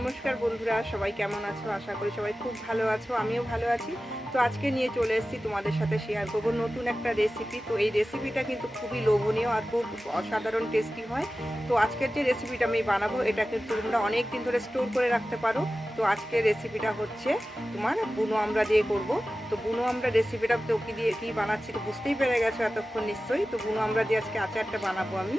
নমস্কার বন্ধুরা, সবাই কেমন আছো? আশা করি সবাই খুব ভালো আছো, আমিও ভালো আছি। তো আজকে নিয়ে চলে এসেছি তোমাদের সাথে শেয়ার করব নতুন একটা রেসিপি তো এই রেসিপিটা কিন্তু খুবই লোভনীয় আর খুব অসাধারণ টেস্টি হয়। তো আজকের যে রেসিপিটা আমি বানাবো, এটা কিন্তু তোমরা অনেক দিন ধরে স্টোর করে রাখতে পারো। তো আজকের রেসিপিটা হচ্ছে তোমার বুনো আমরা দিয়ে করব। তো বুনো আমরা রেসিপিটা তো কী দিয়ে কী বানাচ্ছি তো বুঝতেই পেরে গেছো এতক্ষণ নিশ্চয়ই। তো বুনো আমরা দিয়ে আজকে আচারটা বানাবো আমি।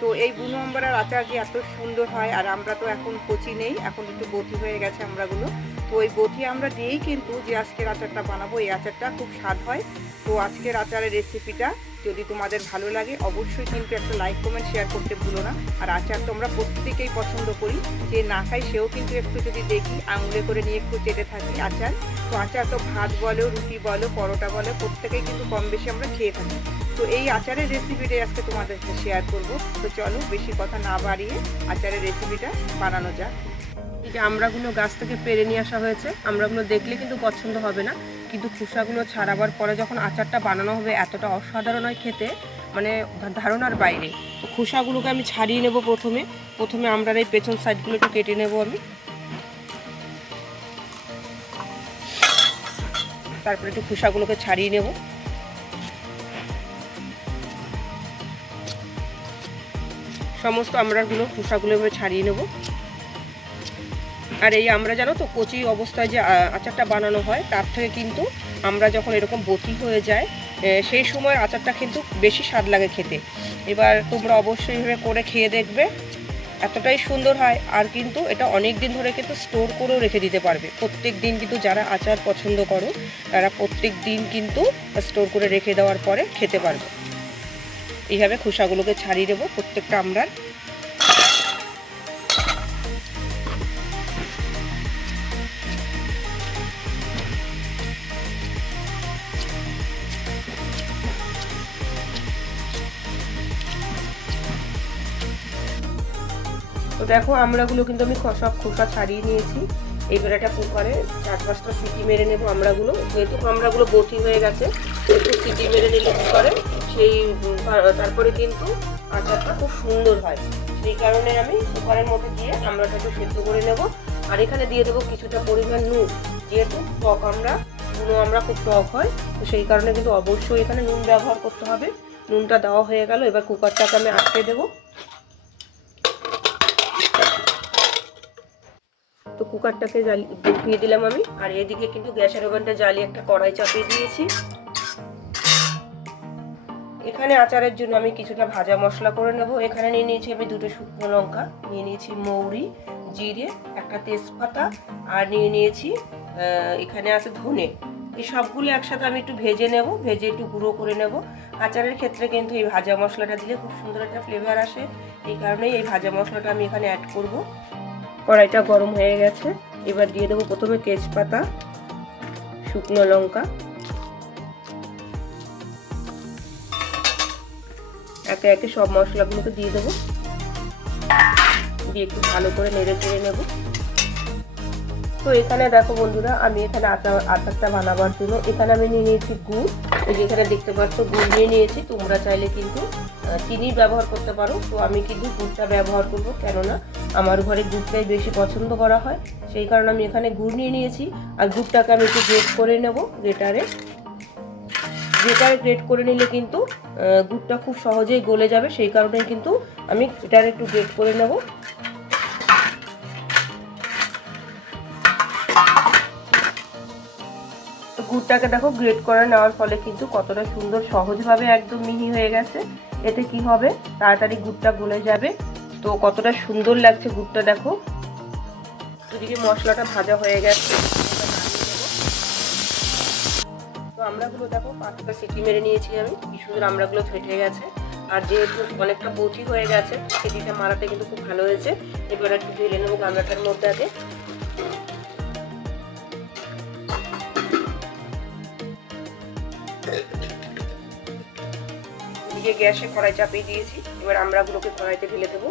তো এই বুনো আমরার আচার যে এত সুন্দর হয় আর আমরা তো এখন কচি নেই, এখন একটু বথি হয়ে গেছে আমরাগুলো। তো ওই বথি আমরা দিয়েই কিন্তু যে আজকের আচারটা বানাবো, এই আচারটা খুব স্বাদ হয়। তো আজকের আচারের রেসিপিটা যদি তোমাদের ভালো লাগে, অবশ্যই কিন্তু একটা লাইক কমেন্ট শেয়ার করতে ভুলো না। আর আচার তো আমরা প্রত্যেকেই পছন্দ করি। যে না খাই সেও কিন্তু একটু যদি দেখি, আঙুলে করে নিয়ে একটু চেটে থাকি আচার। তো আচার তো ভাত বলো, রুটি বলো, পরোটা বলো, প্রত্যেকেই কিন্তু কম বেশি আমরা খেয়ে থাকি। তো এই আচারের রেসিপিটাই আজকে তোমাদের সাথে শেয়ার করব। তো চলো বেশি কথা না বাড়িয়ে আচারের রেসিপিটা বানানো যাক। এই যে আমড়াগুলো গাছ থেকে পেরে নিয়ে আসা হয়েছে, আমরাগুলো দেখলে কিন্তু পছন্দ হবে না। কিন্তু খোসাগুলো ছাড়াবার পরে যখন আচারটা বানানো হবে, এতটা অসাধারণ হয় খেতে মানে ধারণার বাইরে। তো খোসাগুলোকে আমি ছাড়িয়ে নেব প্রথমে। প্রথমে আমড়ার এই পেছন সাইডগুলো একটু কেটে নেব আমি। তারপরে একটু খোসাগুলোকে ছাড়িয়ে নেব। সমস্ত আমড়াগুলো খোসাগুলো এভাবে ছাড়িয়ে নেব। আর এই আমরা জানো তো কচি অবস্থায় যে আচারটা বানানো হয়, তার থেকে কিন্তু আমরা যখন এরকম বতি হয়ে যায় সেই সময় আচারটা কিন্তু বেশি স্বাদ লাগে খেতে। এবার তোমরা অবশ্যই এভাবে করে খেয়ে দেখবে, এতটাই সুন্দর হয়। আর কিন্তু এটা অনেক দিন ধরে কিন্তু স্টোর করেও রেখে দিতে পারবে। প্রত্যেক দিন কিন্তু যারা আচার পছন্দ করো, তারা প্রত্যেক দিন কিন্তু স্টোর করে রেখে দেওয়ার পরে খেতে পারবে। এইভাবে খোসাগুলোকে ছাড়িয়ে দেবো, প্রত্যেকটা আমরার তো দেখো, আমড়াগুলো কিন্তু আমি সব খোসা ছাড়িয়ে নিয়েছি। এইবার একটা কুকারে চার পাঁচটা সিটি মেরে নেব আমড়াগুলো। যেহেতু আমড়াগুলো বটি হয়ে গেছে, একটু সিটি মেরে নিলে কুকারে সেই তারপরে কিন্তু আচারটা খুব সুন্দর হয়। সেই কারণে আমি কুকারের মধ্যে দিয়ে আমড়াটা একটু সেদ্ধ করে নেব। আর এখানে দিয়ে দেবো কিছুটা পরিমাণ নুন। যেহেতু টক আমরা নুনও আমরা খুব টক হয়, তো সেই কারণে কিন্তু অবশ্যই এখানে নুন ব্যবহার করতে হবে। নুনটা দেওয়া হয়ে গেল, এবার কুকারটাকে আমি আটকে দেবো। তো কুকারটাকে জ্বালি দিয়ে দিলাম আমি। আর এদিকে কিন্তু গ্যাসের ওভেনটা জ্বালিয়ে একটা কড়াই চাপিয়ে দিয়েছি। এখানে আচারের জন্য আমি কিছুটা ভাজা মশলা করে নেব। এখানে নিয়ে নিয়েছি আমি দুটো শুকনো লঙ্কা, নিয়ে নিয়েছি মৌরি, জিরে, একটা তেজপাতা, আর নিয়ে নিয়েছি এখানে আছে ধনে। এই সবগুলো একসাথে আমি একটু ভেজে নেব, ভেজে একটু গুঁড়ো করে নেব। আচারের ক্ষেত্রে কিন্তু এই ভাজা মশলাটা দিলে খুব সুন্দর একটা ফ্লেভার আসে। এই কারণেই এই ভাজা মশলাটা আমি এখানে অ্যাড করব। কড়াইটা গরম হয়ে গেছে। এবার দিয়ে দেবো প্রথমে তেজপাতা, শুকনো লঙ্কা। একে একে সব মশলাগুলোকে দিয়ে দেবো। দিয়ে একটু ভালো করে নেড়ে চেড়ে নেব। তো এখানে দেখো বন্ধুরা, আমি এখানে আচার, আচারটা বানাবার জন্য এখানে আমি নিয়ে নিয়েছি গুড়। এই যে এখানে দেখতে পাচ্ছ গুড় নিয়ে নিয়েছি। তোমরা চাইলে কিন্তু চিনি ব্যবহার করতে পারো। তো আমি কিন্তু গুড়টা ব্যবহার করব, কেননা আমার ঘরে গুড়টাই বেশি পছন্দ করা হয়। সেই কারণে আমি এখানে গুড় নিয়ে নিয়েছি। আর গুড়টাকে আমি একটু গ্রেট করে নেব গ্রেটারে গ্রেটারে গ্রেট করে নিলে কিন্তু গুড়টা খুব সহজেই গলে যাবে। সেই কারণে কিন্তু আমি গ্রেটারে একটু গ্রেট করে নেব। গুড়টাকে দেখো গ্রেট করে নেওয়ার ফলে কিন্তু কতটা সুন্দর সহজভাবে একদম মিহি হয়ে গেছে। এতে কি হবে? তাড়াতাড়ি গুড়টা গলে যাবে। তো কতটা সুন্দর লাগছে গুড়টা দেখো। এদিকে মশলাটা ভাজা হয়ে গেছে। তো আমড়াগুলো দেখো পাঁচটা সিটি মেরে নিয়েছি আমি। কি সুন্দর আমড়াগুলো ফেটে গেছে। আর যেহেতু অনেকটা বটি হয়ে গেছে, সিটিটা মারাতে কিন্তু খুব ভালো হয়েছে। এবার একটু ঢেলে নেব গামলাটার মধ্যে আগে। এদিকে গ্যাসে কড়াই চাপিয়ে দিয়েছি। এবার আমড়াগুলোকে কড়াইতে ঢেলে দেবো।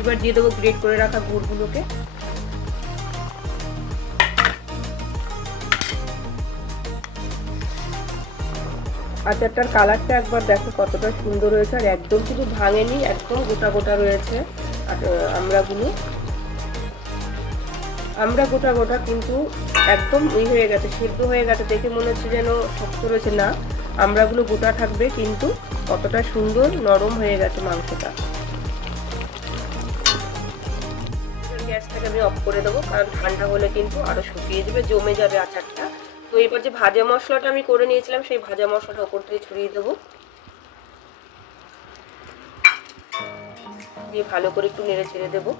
এবার দিয়ে দেবো গ্রেট করে রাখা গুড়গুলোকে। আচারটার কালারটা একবার দেখো কতটা সুন্দর হয়েছে আর একদম কিন্তু ভাঙেনি একদম গোটা গোটা রয়েছে। আর আহ, আমড়াগুলো আমরা গোটা গোটা কিন্তু একদম ই হয়ে গেছে সিদ্ধ হয়ে গেছে। দেখে মনে হচ্ছে যেন শক্ত রয়েছে। না আমড়াগুলো গোটা থাকবে কিন্তু কতটা সুন্দর নরম হয়ে গেছে মাংসটা। গ্যাসটাকে আমি অফ করে দেবো, কারণ ঠান্ডা হলে কিন্তু আরও শুকিয়ে যাবে, জমে যাবে আচারটা। তো এবার যে ভাজা মশলাটা আমি করে নিয়েছিলাম, সেই ভাজা মশলাটা ওপর থেকে ছড়িয়ে দেবো। দিয়ে ভালো করে একটু নেড়ে ছেড়ে দেবো।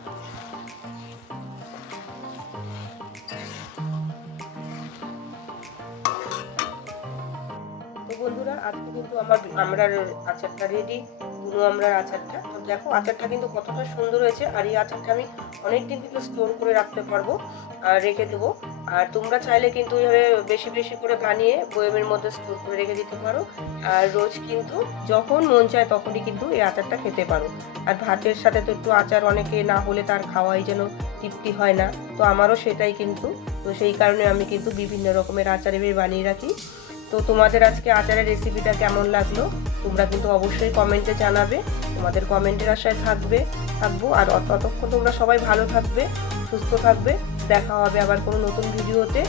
কিন্তু আমার আমরার আচারটা রেডি বুনো আমরার আচারটা। তো দেখো, আচারটা কিন্তু কতটা সুন্দর হয়েছে, আর এই আচারটা আমি অনেক দিন কিন্তু স্টোর করে রাখতে পারব আর রেখে দেবো। আর তোমরা চাইলে কিন্তু এইভাবে বেশি বেশি করে বানিয়ে বয়মের মধ্যে স্টোর করে রেখে দিতে পারো। আর রোজ কিন্তু যখন মন চায় তখনই কিন্তু এই আচারটা খেতে পারো। আর ভাতের সাথে তো একটু আচার অনেকে না হলে তার খাওয়াই যেন তৃপ্তি হয় না। তো আমারও সেটাই কিন্তু, তো সেই কারণে আমি কিন্তু বিভিন্ন রকমের আচার এভাবে বানিয়ে রাখি। তো তোমাদের আজকে আচারের রেসিপিটা কেমন লাগল? তোমরা কিন্তু অবশ্যই কমেন্টে জানাবে। তোমাদের কমেন্টের আশায় থাকবে, থাকব। আর ততক্ষণ তোমরা সবাই ভালো থাকবে, সুস্থ থাকবে। দেখা হবে আবার কোনো নতুন ভিডিওতে